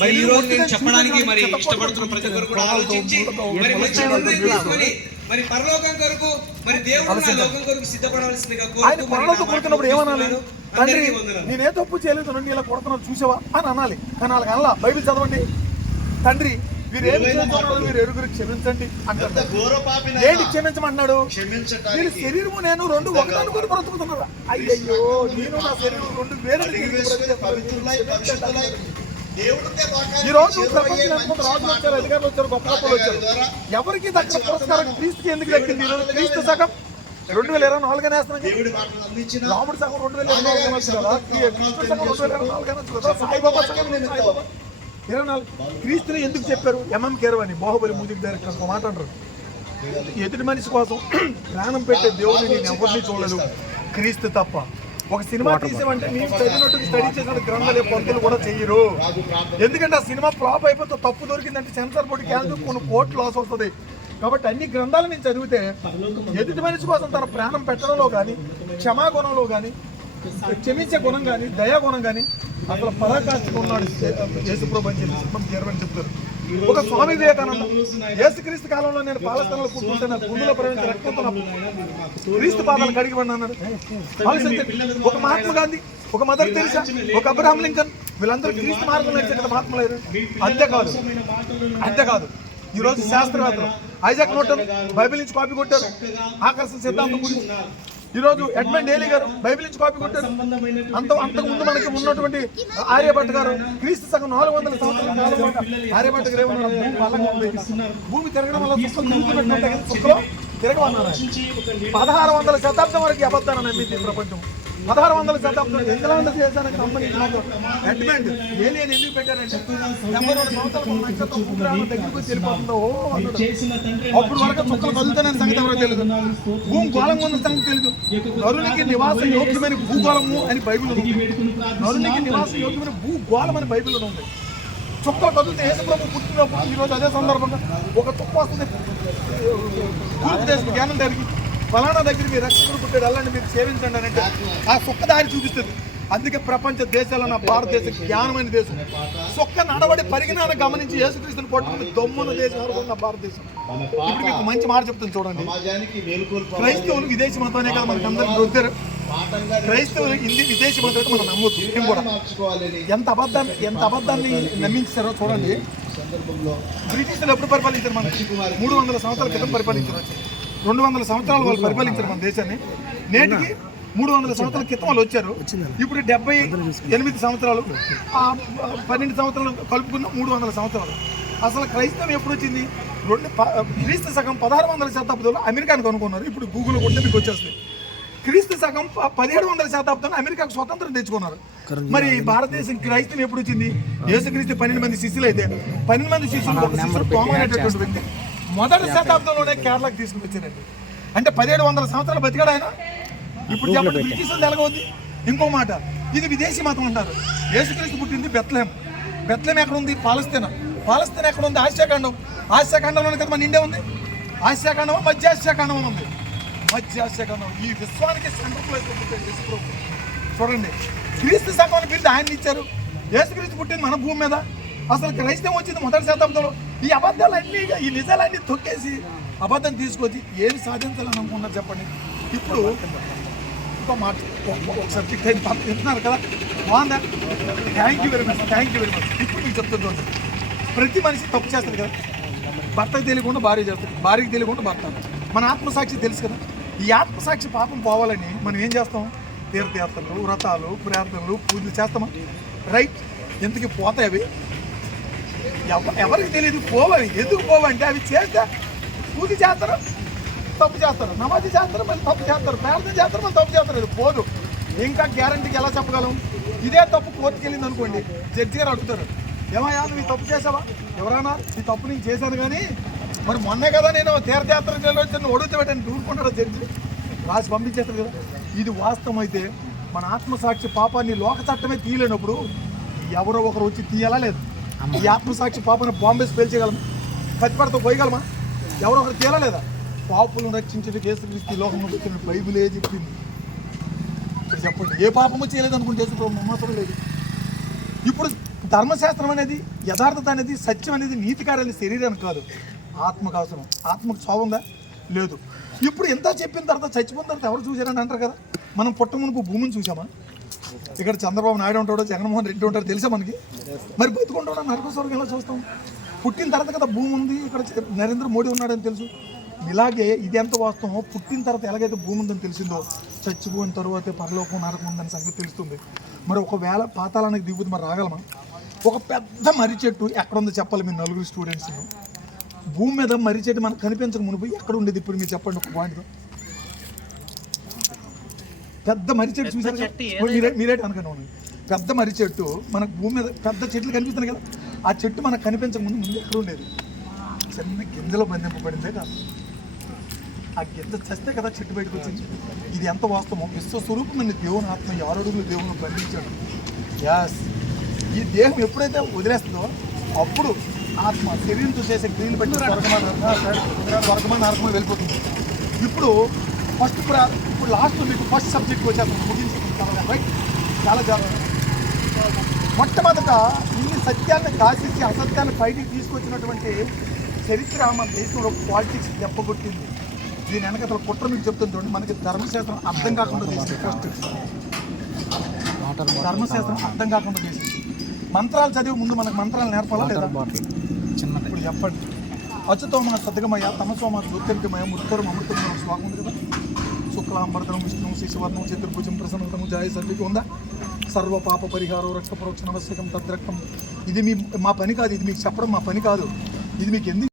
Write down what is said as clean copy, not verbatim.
మరి ఈ రోజు నేను చెప్పడానికి మరి ఇష్టపడుతున్న ప్రతి ఒక్కరు కూడా ఆలోచించి మరి మంచి నిర్ణయం తీసుకొని మరి పరలోకం కొరకు మరి దేవుడు నా లోకం కొరకు సిద్ధపడవలసిందిగా ఆయన పరలోకం కొడుతున్నప్పుడు ఏమనాలి? తండ్రి నేనే తప్పు చేయలేదు, నన్ను ఇలా కొడుతున్నారు చూసావా అని అనాలి. కానీ వాళ్ళకి అనలా. బైబిల్ చదవండి. తండ్రి వీరు ఏమి చేస్తున్నారు, మీరు ఎరుగురు క్షమించండి అంటారు. ఏంటి క్షమించమన్నాడు? మీరు శరీరము నేను రెండు ఒకటి అనుకుని బ్రతుకుతున్నారు. అయ్యయ్యో నేను నా శరీరం రెండు వేరే. ఈ రోజు ప్రపంచంలో రాజులు వచ్చారు, అధికారులు వచ్చారు, గొప్ప గొప్పలు వచ్చారు. ఎవరికి దక్కిన పురస్కారం క్రీస్తుకి ఎందుకు దక్కింది? ఈరోజు క్రీస్తు సగం 2024 వేస్తున్నాం. రాముడు సగం 2024 కదా, క్రీస్తు సగం 2024 కదా, సాయిబాబా సగం 24. క్రీస్తుని ఎందుకు చెప్పారు? ఎంఎం కేరవ్ అని బాహుబలి మ్యూజిక్ డైరెక్టర్ ఒక మాట అంటారు, ఎదుటి మనిషి కోసం ప్రాణం పెట్టే దేవుడిని నేను ఎవరిని చూడలేదు క్రీస్తు తప్ప. ఒక సినిమా తీసామంటే మేము చదివినట్టు స్టడీ చేసిన గ్రంథాలు పొందులు కూడా చెయ్యరు. ఎందుకంటే ఆ సినిమా ఫ్లాప్ అయిపోతే తప్పు దొరికిందంటే సెన్సార్ బోర్డు క్యాన్సిల్ కొన్ని కోట్లు లాస్ వస్తుంది. కాబట్టి అన్ని గ్రంథాలు నేను చదివితే ఎదుటి మనిషి కోసం తన ప్రాణం పెట్టడంలో కానీ, క్షమాగుణంలో కానీ, క్షమించే గుణం కానీ, దయాగుణం కానీ అసలు పరాకాష్ఠగా ఉన్నాడు యేసుప్రభు అని చెప్పి చెప్తారు. ఒక స్వామి వివేకానంద యేసుక్రీస్తు కాలంలో నేను పాలస్తీనాలో కూర్చుంటే నాకు గుండెలో ప్రవేశించి రక్తంతో క్రీస్తు పాదాలు కడిగి పడినాడు. ఒక మహాత్మా గాంధీ, ఒక మదర్ తెరిసా, ఒక అబ్రహాం లింకన్, వీళ్ళందరూ క్రీస్తు మార్గంలో నడిచే కదా మహాత్ములయ్యారు. అంతేకాదు ఈరోజు శాస్త్రవేత్తలు ఐజాక్ న్యూటన్ బైబిల్ నుంచి కాపీ కొట్టారు, ఆకర్షణ సిద్ధాంతం గురించి. ఈరోజు ఎడ్మండ్ డేలీ గారు బైబిల్ నుంచి కాపీ కొట్టారు. అంతకు ముందు మనకి ఉన్నటువంటి ఆర్యభట్ట గారు క్రీస్తు సగం 400 సంవత్సరాల కాలం ఆర్యభట్ట గారు ఏమన్నారు? భూమి తిరగడం వల్ల చుక్కలో తిరగమన్నారు. 1600 శతాబ్దం వరకు అబద్ధాన్ని నమ్మింది ప్రపంచం. 1600 శతాబ్దం ఇంగ్లాండ్ దేశానికి సంబంధించిన ఎడ్మండ్ ఏలియన్ ఎందుకు పెట్టారంటే 72 సంవత్సరాలు నక్షత్రం దగ్గరకు వెళ్ళిపోతుందో అప్పుడు వరకు చుక్కలు కదులుతానని సంగతి ఎవరో తెలియదు. భూమి గోళంగా ఉన్న సంగతి తెలియదు. నరునికి నివాస యోగ్యమైన భూగోళము అని బైబిల్ ఉంది. నరునికి నివాస యోగ్యమైన భూగోళం అని బైబిల్ ఉంది. చుక్కలు కదిలితే యేసుప్రభు పుట్టినప్పుడు ఈరోజు అదే సందర్భంగా ఒక తుక్క వస్తుంది తూర్పు దేశం జ్ఞానం జరిగి ఫలానా దగ్గర మీరు రక్షకుడు పుట్టాడు, వెళ్ళండి మీరు సేవించండి అని అంటే ఆ సుక్క దారి చూపిస్తుంది. అందుకే ప్రపంచ దేశాలన్న భారతదేశం జ్ఞానమైన దేశం. సుక్క నడబడి పరిజ్ఞానం గమనించి యేసుక్రీస్తుని పట్టుకుని దొమ్మున దేశం ఉన్న భారతదేశం. ఇప్పుడు మీకు మంచి మాట చెప్తుంది చూడండి. క్రైస్తవులు విదేశీ మతమనే కదా మనకి అందరికి దొరుకుతారు. క్రైస్తవులు విదేశీ మతం మనం నమ్మొచ్చు. మేము కూడా ఎంత అబద్ధాన్ని నమ్మించారో చూడండి. బ్రిటిషులు ఎప్పుడు పరిపాలించారు? మనకి 300 సంవత్సరాల క్రితం పరిపాలించారు. 200 సంవత్సరాలు వాళ్ళు పరిపాలించారు మన దేశాన్ని. నేటికి 300 సంవత్సరాల క్రితం వాళ్ళు వచ్చారు. ఇప్పుడు 78 సంవత్సరాలు, 12 సంవత్సరాలు కలుపుకున్న 300 సంవత్సరాలు. అసలు క్రైస్తవం ఎప్పుడు వచ్చింది? క్రీస్తు సగం 1600 శతాబ్దంలో అమెరికాను కనుక్కున్నారు. ఇప్పుడు గూగుల్ కొట్టే మీకు వచ్చేస్తుంది. క్రీస్తు సగం 1700 శతాబ్దంలో అమెరికాకు స్వతంత్రం తెచ్చుకున్నారు. మరి భారతదేశం క్రైస్తవం ఎప్పుడు వచ్చింది? యేసుక్రీస్తు 12 మంది శిష్యులు అయితే 12 మంది శిష్యులు ఒక శిష్యుడు తోమ అనేటటువంటి వ్యక్తి మొదటి శతాబ్దంలోనే కేరళకు తీసుకుని వచ్చారండి. అంటే 1700 సంవత్సరాలు బతికాడు ఆయన. ఇప్పుడు చెప్పండి బ్రిటిష్ ఎలాగవుద్ది? ఇంకో మాట, ఇది విదేశీ మతం అంటారు. యేసుక్రీస్తు పుట్టింది బెత్లెహేం. బెత్లెహేం ఎక్కడ ఉంది? పాలస్తీనా ఎక్కడ ఉంది? ఆసియాఖండంలోనే కదా మన ఇండియా ఉంది. ఆసియాఖండమా మధ్య ఆసియాఖండమా ఉంది? మధ్య ఆసియాఖండం. ఈ విశ్వానికి సెంట్రల్ ప్లేస్ పుట్టాడు. చూడండి, క్రీస్తు సగం పిలిచి ఆయన ఇచ్చారు. యేసుక్రీస్తు పుట్టింది మన భూమి మీద. అసలు క్రైస్తవం వచ్చింది మొదటి శతాబ్దంలో. ఈ అబద్ధాలన్నీ, ఈ నిజాలన్నీ తొక్కేసి అబద్ధం తీసుకొచ్చి ఏమి సాధించాలని అనుకున్నారు చెప్పండి. ఇప్పుడు ఇంకో మాట, ఒక సబ్జెక్ట్ అయితే చెప్తున్నారు కదా, బాగుందా? Thank you very much. ఇప్పుడు మీకు చెప్తుంది, ప్రతి మనిషి తప్పు చేస్తారు కదా. భర్తకు తెలియకుండా భార్య చేస్తారు, భార్యకి తెలియకుండా భర్త. మన ఆత్మసాక్షి తెలుసు కదా. ఈ ఆత్మసాక్షి పాపం పోవాలని మనం ఏం చేస్తాం? తీర్థయాత్రలు, వ్రతాలు, ప్రార్థనలు, పూజలు చేస్తామా? రైట్. ఎందుకు పోతాయి అవి? ఎవరికి తెలియదు పోవాలి. ఎందుకు పోవంటే అవి చేస్తే పూజ చేస్తారు, తప్పు చేస్తారు, నమాజీ చేస్తారు, మళ్ళీ తప్పు చేస్తారు, ప్రార్థన చేస్తారు, మళ్ళీ తప్పు చేస్తారు. ఇది పోదు. ఇంకా గ్యారంటీకి ఎలా చెప్పగలం? ఇదే తప్పు కోర్టుకి వెళ్ళింది అనుకోండి, జడ్జి గారు అడుగుతారు, ఏమయ్యా నువ్వు ఈ తప్పు చేసావా? ఎవరైనా ఈ తప్పు నేను చేశాను కానీ మరి మొన్నే కదా నేను తీర్థయాత్ర అడుగుతూ పెట్టాను దూరుకుంటాడు జడ్జి, రాసి పంపించేస్తారు కదా. ఇది వాస్తవం అయితే మన ఆత్మసాక్షి పాపాన్ని లోక చట్టమే తీయలేనప్పుడు ఎవరో ఒకరు వచ్చి తీయాలా లేదు? ఈ ఆత్మసాక్షి పాపను బాంబే పేల్చేయగలమా? కత్తిపడతో పోయగలమా? ఎవరో ఒకరు తీయలేదా? పాపులను రక్షించడానికి యేసుక్రీస్తు లోకంలో వచ్చిన బైబిలే చెప్పింది. చెప్పండి, ఏ పాపము చేయలేదు అనుకుంటే యేసుప్రభు నమ్మకం లేదు. ఇప్పుడు ధర్మశాస్త్రం అనేది, యథార్థత అనేది, సత్యం అనేది నీతి కార్యాలు శరీరానికి కాదు, ఆత్మకు అవసరం. ఆత్మకు చావుందా? లేదు. ఇప్పుడు ఎంత చెప్పిన తర్వాత చచ్చిపోయిన తర్వాత ఎవరు చూశారని అంటారు కదా. మనం పుట్ట మునుపు భూమిని చూసామా? ఇక్కడ చంద్రబాబు నాయుడు ఉంటాడో, జగన్మోహన్ రెడ్డి ఉంటాడో తెలుసా మనకి? మరి బతుకుంటాడో నరక స్వర్గం ఎలా చూస్తాం? పుట్టిన తర్వాత కదా భూమి ఉంది, ఇక్కడ నరేంద్ర మోడీ ఉన్నాడని తెలుసు. ఇలాగే ఇది ఎంత వాస్తవమో, పుట్టిన తర్వాత ఎలాగైతే భూమి ఉందని తెలిసిందో, చచ్చిపోయిన తర్వాత పరలోకం నరకం ఉందని సంగతి తెలుస్తుంది. మరి ఒకవేళ పాతాళానికి దిగుతుంది, మరి రాగలమా? ఒక పెద్ద మర్రి చెట్టు ఎక్కడ ఉందో చెప్పాలి మీరు నలుగురు స్టూడెంట్స్. భూమి మీద మర్రి చెట్టు మనకు కనిపించక మునిపి ఎక్కడ ఉండేది? ఇప్పుడు మీరు చెప్పండి ఒక పాయింట్తో. పెద్ద మర్రి చెట్టు చూసారు మీరే అనుకున్నాను. పెద్ద మర్రి చెట్టు మనకు భూమి మీద పెద్ద చెట్లు కనిపిస్తున్నాయి కదా, ఆ చెట్టు మనకు కనిపించక ముందు ఎక్కడ ఉండేది? చిన్న గింజలో బంధింపబడిందే కాదు. ఆ గింజ చస్తే కదా చెట్టు బయటకు వచ్చింది. ఇది ఎంత వాస్తవం? విశ్వస్వరూపమైన దేవుని ఆత్మ 6 అడుగులు దేవుని బంధించాడు. యాస్, ఈ దేహం ఎప్పుడైతే వదిలేస్తుందో అప్పుడు ఆత్మ శరీరంతో చేసే క్రియలు బట్టి స్వర్గమా నరకమా వెళ్ళిపోతుంది. ఇప్పుడు ఇప్పుడు లాస్ట్ మీకు ఫస్ట్ సబ్జెక్ట్ వచ్చేస్తాం ముగించుకుంటాం, రైట్? చాలా జాగ్రత్త. మొట్టమొదట ఇన్ని సత్యాన్ని దాచేసి అసత్యాన్ని బయటికి తీసుకొచ్చినటువంటి చరిత్ర మన దేశంలో పాలిటిక్స్ దెబ్బకొట్టింది. దీని వెనక అసలు కుట్ర మీకు చెప్తుంది చూడండి. మనకి ధర్మశాస్త్రం అర్థం కాకుండా చేసింది. ఫస్ట్ ధర్మశాస్త్రం అర్థం కాకుండా చేసింది. మంత్రాలు చదివి ముందు మనకు మంత్రాలు నేర్పాలా లేదా? ఇప్పుడు చెప్పండి. అచ్యుతోమ సద్గమయ తమసోమ జ్యోతిర్గమయ ముత్తరం అమృతం శ్లోకం ఉంది కదా. శుక్లాంబరధనం విష్ణు శిశువర్ణం చతుర్భుజం ప్రసన్నతం జాయ సర్వికి ఉందా? సర్వ పాప పరిహారం రక్త ప్రోక్షణ అవశ్యకం తద్రక్తం. ఇది మా పని కాదు, ఇది మీకు చెప్పడం మా పని కాదు. ఇది మీకు ఎందుకు